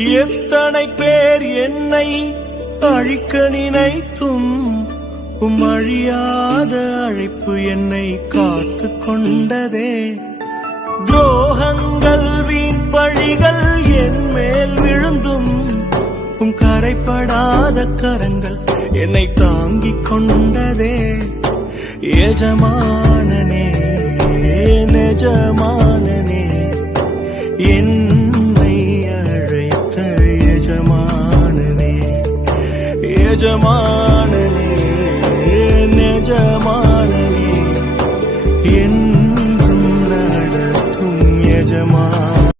எத்தனை பேர் என்னை அழிக்க நினைத்தும் அழியாத அழைப்பு என்னை காத்து கொண்டதே. துரோகங்கள் வீண் பழிகள் என் மேல் விழுந்தும் கரைப்படாத கரங்கள் என்னை தாங்கிக் கொண்டதே. எஜமானனே நெஜமானனே என்னை அழைத்த எஜமானனே, எஜமானனே நெஜமானனே என்றும் நடத்தும் எஜமான.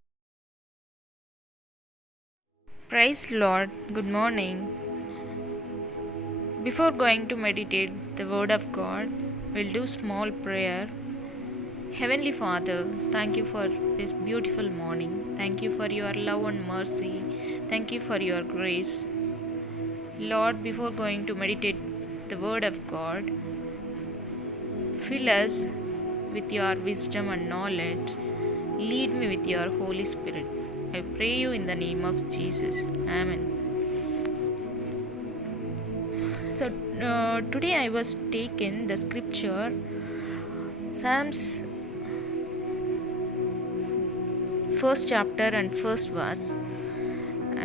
Praise Lord. Good morning. Before going to meditate the word of God, we'll do small prayer. Heavenly Father, thank you for this beautiful morning. Thank you for your love and mercy. Thank you for your grace. Lord, before going to meditate the word of God, fill us with your wisdom and knowledge. Lead me with your Holy Spirit. I pray you in the name of Jesus. Amen. So today I was taken the scripture Psalms 1st chapter and 1st verse,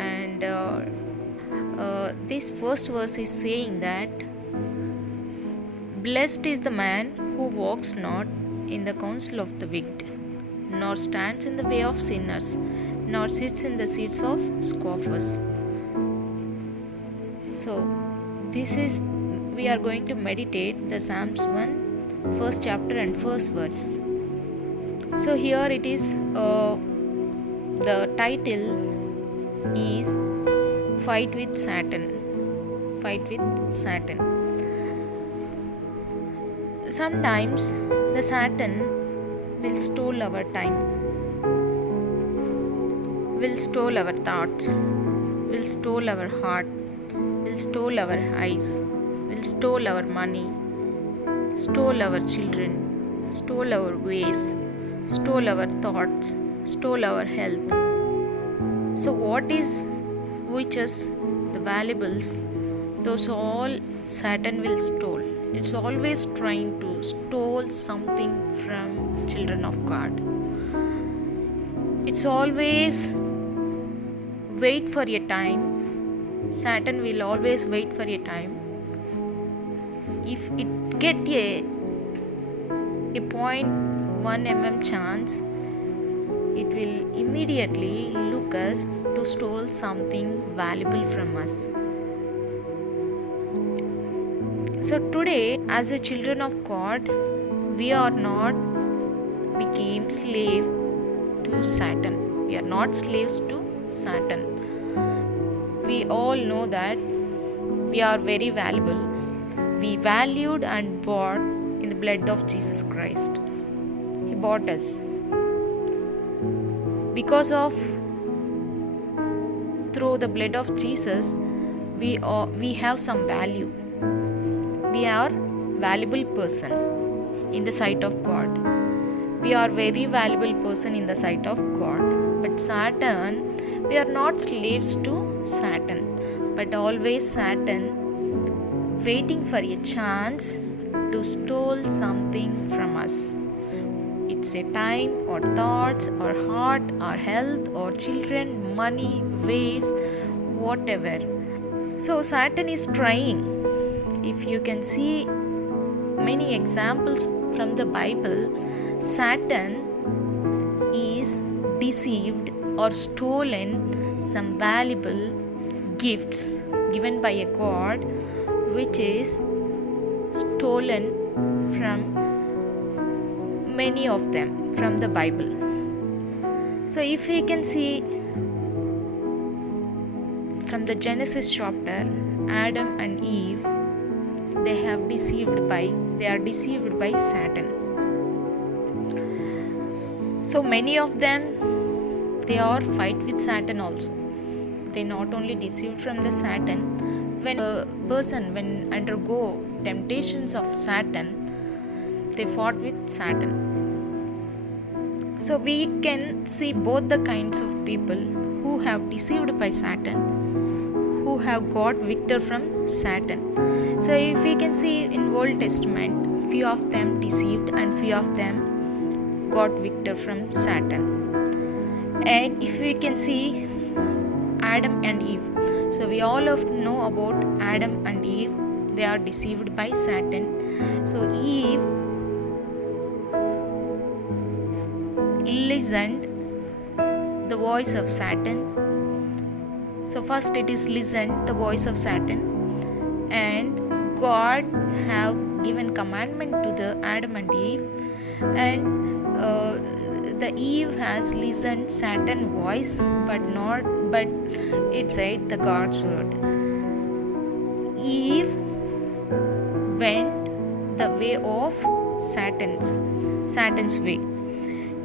and this first verse is saying that blessed is the man who walks not in the counsel of the wicked, nor stands in the way of sinners, nor sits in the seats of scoffers. So we are going to meditate the Psalms 1 1st chapter and 1st verse. So here it is, the title is Fight with Satan. Fight with Satan. Sometimes the Satan will steal our time, will steal our thoughts, will steal our heart, will steal our eyes, will steal our money, steal our children, steal our ways, steal our thoughts, steal our health. So what is which is the valuables, those all Satan will steal. It's always trying to steal something from children of God. It's always wait for a time. Satan will always wait for a time. If it get a 0.1 mm chance, it will immediately look us to steal something valuable from us. So today, as a children of God, we are not became slave to Satan. We are not slaves to Satan. We all know that we are very valuable. We valued and bought in the blood of Jesus Christ. He bought us. Because of through the blood of Jesus, we have some value. We are valuable person in the sight of God. We are very valuable person in the sight of God. But Satan, we are not slaves to Satan, but always Satan waiting for a chance to steal something from us. It's a time or thoughts or heart or health or children, money, ways, whatever. So Satan is trying. If you can see many examples from the Bible, Satan is deceived or stolen some valuable gifts given by a God, which is stolen from many of them from the Bible. So if we can see from the Genesis chapter, Adam and Eve, they are deceived by Satan. So many of them, they are fight with Satan also. They not only deceived from the Satan, when a person undergo temptations of Satan, they fought with Satan. So we can see both the kinds of people who who have deceived by Satan, who have got victor from Satan. So if we can see in Old Testament, few of them deceived and few of them got victor from Satan. And if we can see Adam and Eve, so we all know about Adam and Eve. They are deceived by Satan. So Eve listened the voice of Satan. So first it is listened the voice of Satan, and God have given commandment to the Adam and Eve, and the Eve has listened Satan's voice, but it said the God's word. Eve went the way of Satan's way.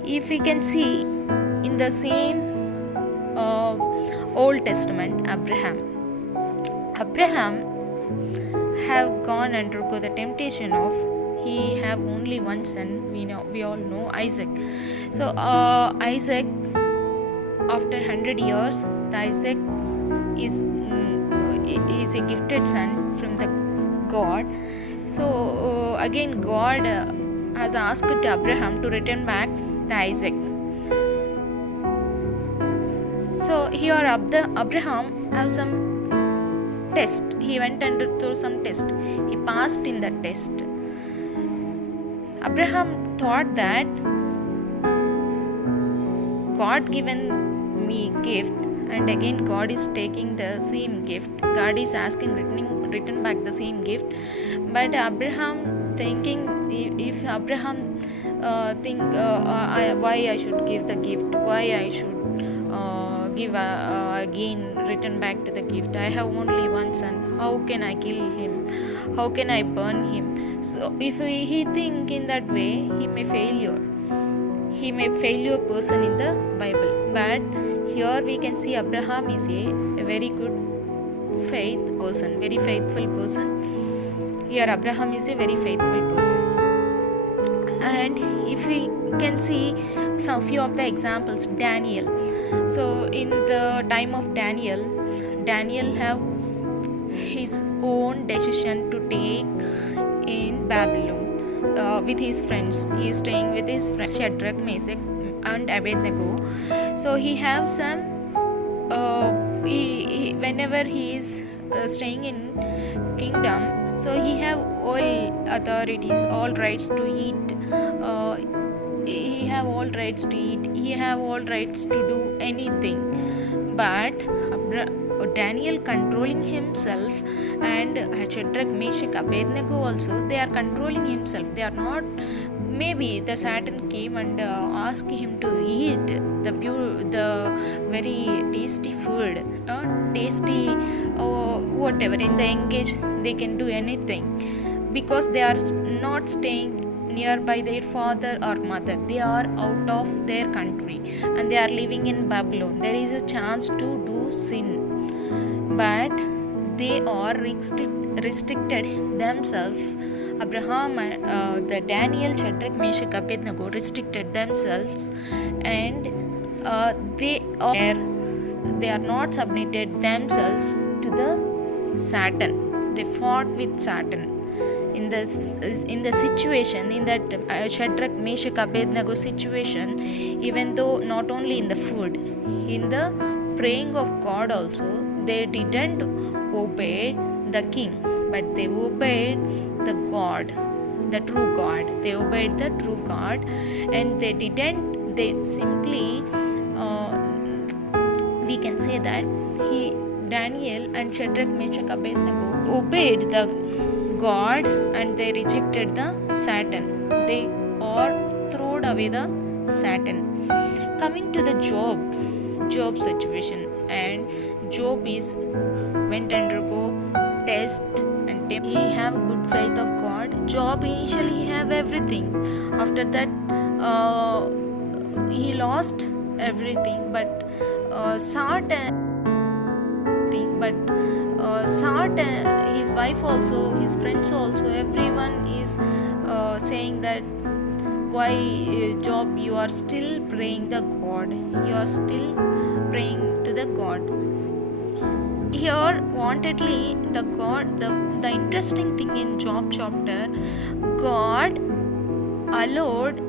If we can see in the same Old Testament, Abraham have gone undergo the temptation of, he have only one son. We all know Isaac. So Isaac, after 100 years, the Isaac is a gifted son from the God. So again God has asked to Abraham to return back the Isaac. So here Abraham have some test. He went through some test. He passed in the test. Abraham thought that God given me gift, and again God is taking the same gift. God is asking return back the same gift. But Abraham thinking, if Abraham think why I should give the gift, why I should give again return back to the gift. I have only one son. How can I kill him? How can I burn him? So if he think in that way, he may failure. He may failure person in the Bible. But here we can see Abraham is a very good faith person, very faithful person. Here Abraham is a very faithful person. And if we can see some few of the examples, Daniel. So in the time of Daniel have his own decision to take in Babylon with his friends. He is staying with his friends Shadrach, Meshach and Abednego. So he have some whenever he is staying in kingdom, so he have all authorities, all rights to eat. He have all rights to eat. He have all rights to do anything. But Daniel controlling himself, and Shadrach, Meshach, Abednego also, they are controlling himself. They are not. Maybe the Satan came and asked him to eat the very tasty food, tasty whatever. In the engage, they can do anything because they are not staying nearby their father or mother. They are out of their country and they are living in Babylon. There is a chance to do sin, but they are restricted themselves. Abraham, the Daniel, Shadrach, Meshach, Abednego restricted themselves, and they are not submitted themselves to the Satan. They fought with Satan. In the situation, in that Shadrach, Meshach, Abednego situation, even though not only in the food, in the praying of God also, they didn't obey the king, but they obeyed the God, the true God. They obeyed the true God, and they simply we can say that Daniel and Shadrach, Meshach, Abednego obeyed the God and they rejected the Satan. They or threw away the Satan. Coming to the Job situation, and Job is went undergo test and he have good faith of God. Job initially have everything. After that he lost everything, but his wife also, his friends also, everyone is saying that why Job, you are still praying the God, you are still praying to the God. Here wantedly the interesting thing in Job chapter, God allowed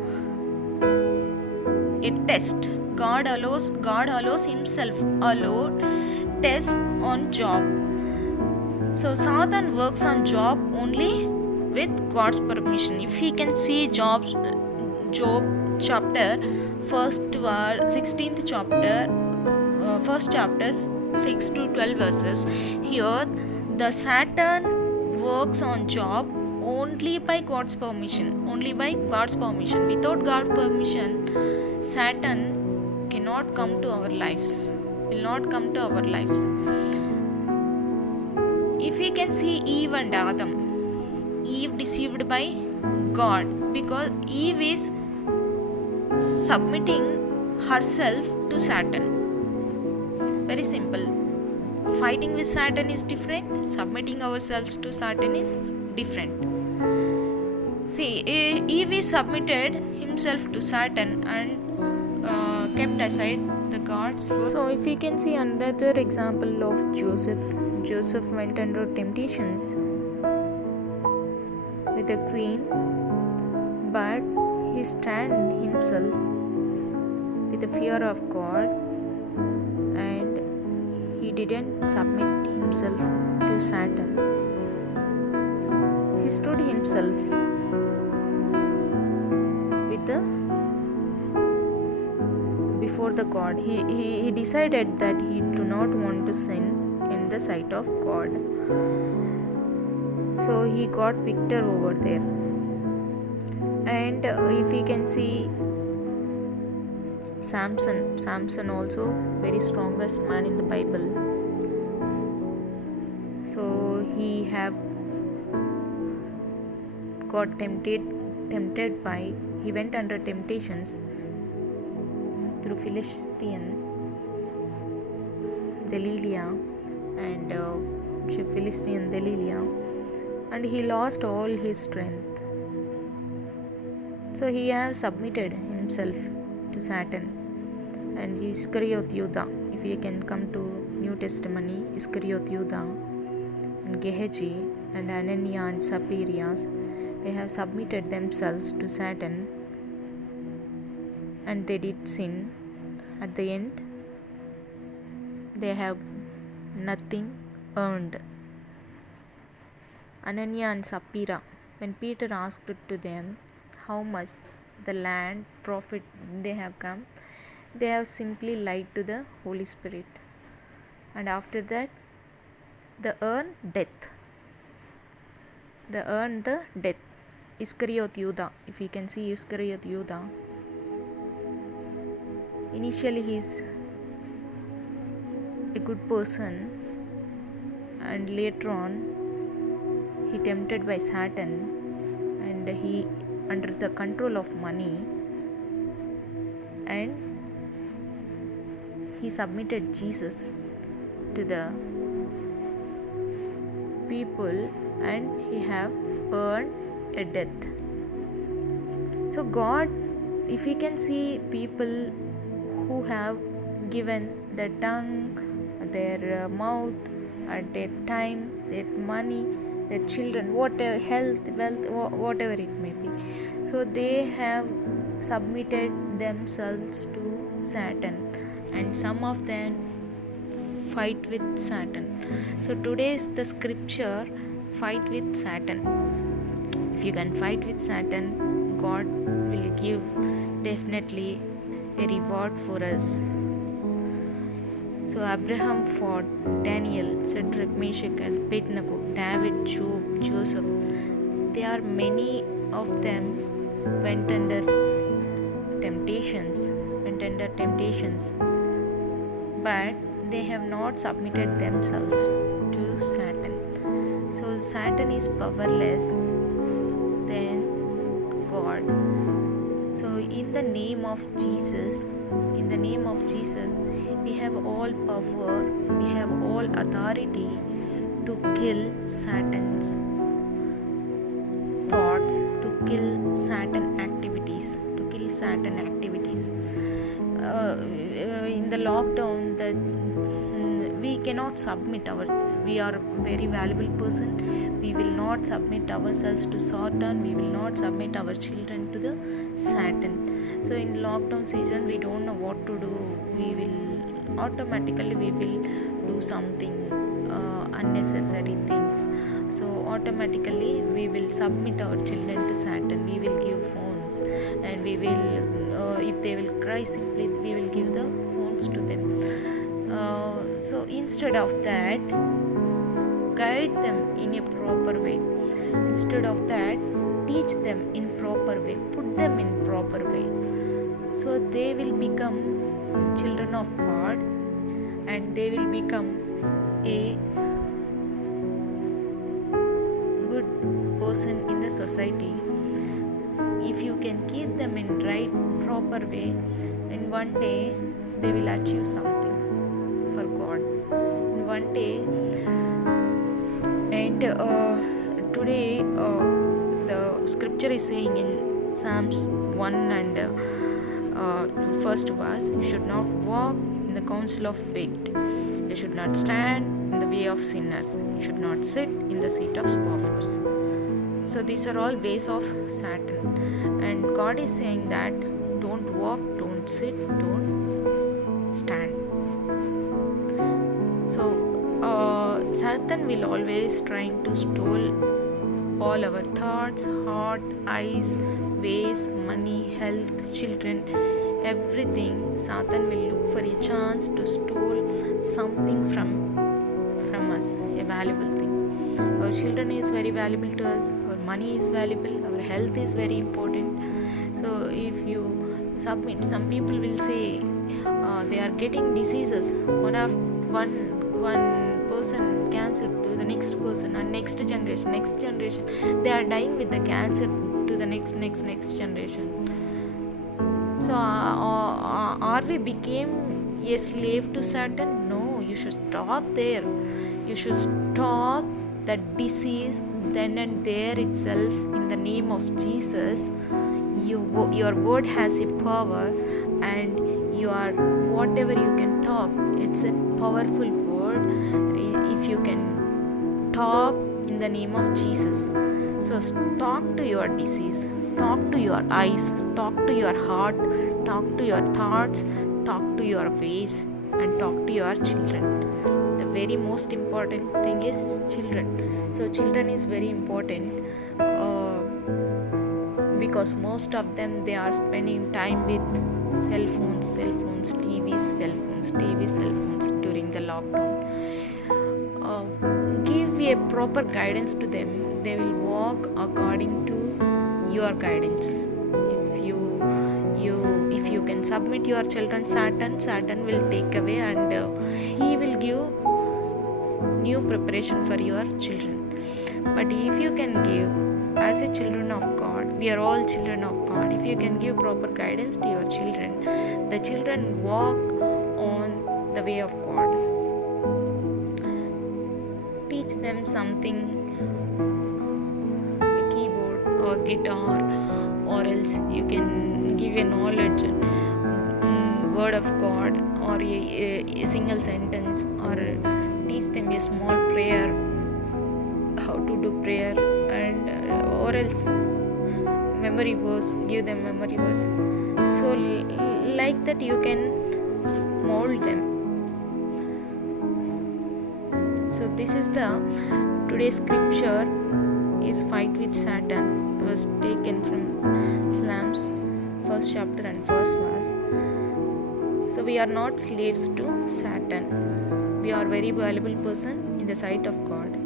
a test. God allows himself allowed test on Job. So Satan works on Job only with God's permission. If he can see Job chapter, 16th chapter, first chapter 6 to 12 verses, here the Satan works on Job only by God's permission. Without God's permission, Satan cannot come to our lives, will not come to our lives. If we can see Eve and Adam, Eve deceived by God because Eve is submitting herself to Satan. Very simple. Fighting with Satan is different, submitting ourselves to Satan is different. See, Eve is submitted himself to Satan and kept aside the God's word. So if we can see another example of Joseph went under temptations with the queen, but he stand himself with the fear of God, and he didn't submit himself to Satan. He stood himself with before the God. He decided that he do not want to sin in the sight of God. So he got victor over there. And if we can see Samson also very strongest man in the Bible. So he have got tempted by, he went under temptations through Philistine Delilah and Philistine Delilah, and he lost all his strength. So he has submitted himself to Satan. And Iscariot Judah, if you can come to New Testimony, Iscariot Judah and Gehazi and Ananias and Sapphira, they have submitted themselves to Satan and they did sin. At the end, they have nothing earned. Ananias and Sapphira, when Peter asked to them how much the land profit they have come, they have simply lied to the Holy Spirit, and after that they earn death. Iscariot Judah, if you can see Iscariot Judah, initially he is a good person, and later on he tempted by Satan, and he under the control of money, and he submitted Jesus to the people, and he have earned a death. So God, if we can see people who have given their tongue, their mouth, their time, their money, their children, whatever, health, wealth, whatever it may be, so they have submitted themselves to Satan, and some of them fight with Satan. So today is the scripture, fight with Satan. If you can fight with Satan, God will give definitely a reward for us. So Abraham fought, Daniel, Shadrach, Meshach, and Abednego, David, Job, Joseph. There are many of them went under temptations, but they have not submitted themselves to Satan. So Satan is powerless than God. So in the name of Jesus, we have all power, we have all authority to kill Satan's thoughts, to kill Satan activities. Satan activities. In the lockdown, we cannot submit we are a very valuable person. We will not submit ourselves to Satan. We will not submit our children to the Satan. So in lockdown season, we don't know what to do. We will do something unnecessary things. So automatically we will submit our children to Satan. We will give phones, and we will if they will cry, simply we will give the phones to them. So instead of that, guide them in a proper way. Instead of that, teach them in proper way. Put them in proper way. So they will become children of God, and they will become a good person in the society. If you can keep them in right proper way, and one day they will achieve something for God. And one day, and today the scripture is saying in Psalms 1 and first verse, you should not walk in the counsel of wicked, you should not stand in the way of sinners, you should not sit in the seat of scoffers. So these are all ways of Satan, and God is saying that don't walk, don't sit, don't stand. So Satan will always trying to steal all our thoughts, heart, eyes, ways, money, health, children, everything. Satan will look for a chance to steal something from us, a valuable thing. Our children is very valuable to us, our money is valuable, our health is very important. So if you submit, some people will say they are getting diseases, one person cancer to the next person, and next generation they are dying with the cancer to the next generation. So are we became a slave to Satan? No, you should stop there. You should stop that disease then and there itself. In the name of Jesus, your word has a power, and whatever you can talk, it's a powerful word. If you can talk in the name of Jesus, so talk to your disease, talk to your eyes, talk to your heart, talk to your thoughts, talk to your ways, and talk to your children. The very most important thing is children. So children is very important because most of them, they are spending time with cell phones, TVs during the lockdown. Give a proper guidance to them. They will walk according to your guidance. If you can submit your children, Satan will take away, and he will give new preparation for your children. But if you can give, as a children of God, we are all children of God, if you can give proper guidance to your children, the children walk on the way of God. Teach them something, a keyboard or guitar, or else you can give a knowledge, word of God, or a single sentence, or teach them a small prayer, how to do prayer, and or else memory verse, give them memory verse. So like that you can mold them. So this is the today's scripture is fight with Satan. It was taken from Psalms 1st chapter and 1st verse. So we are not slaves to Satan. We are very valuable person in the sight of God.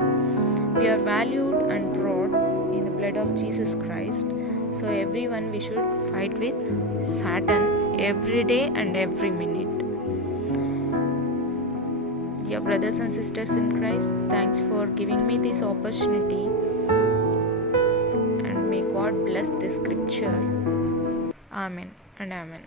We are valued and brought in the blood of Jesus Christ. So everyone, we should fight with Satan every day and every minute. Dear brothers and sisters in Christ, thanks for giving me this opportunity, and may God bless this scripture. Amen and amen.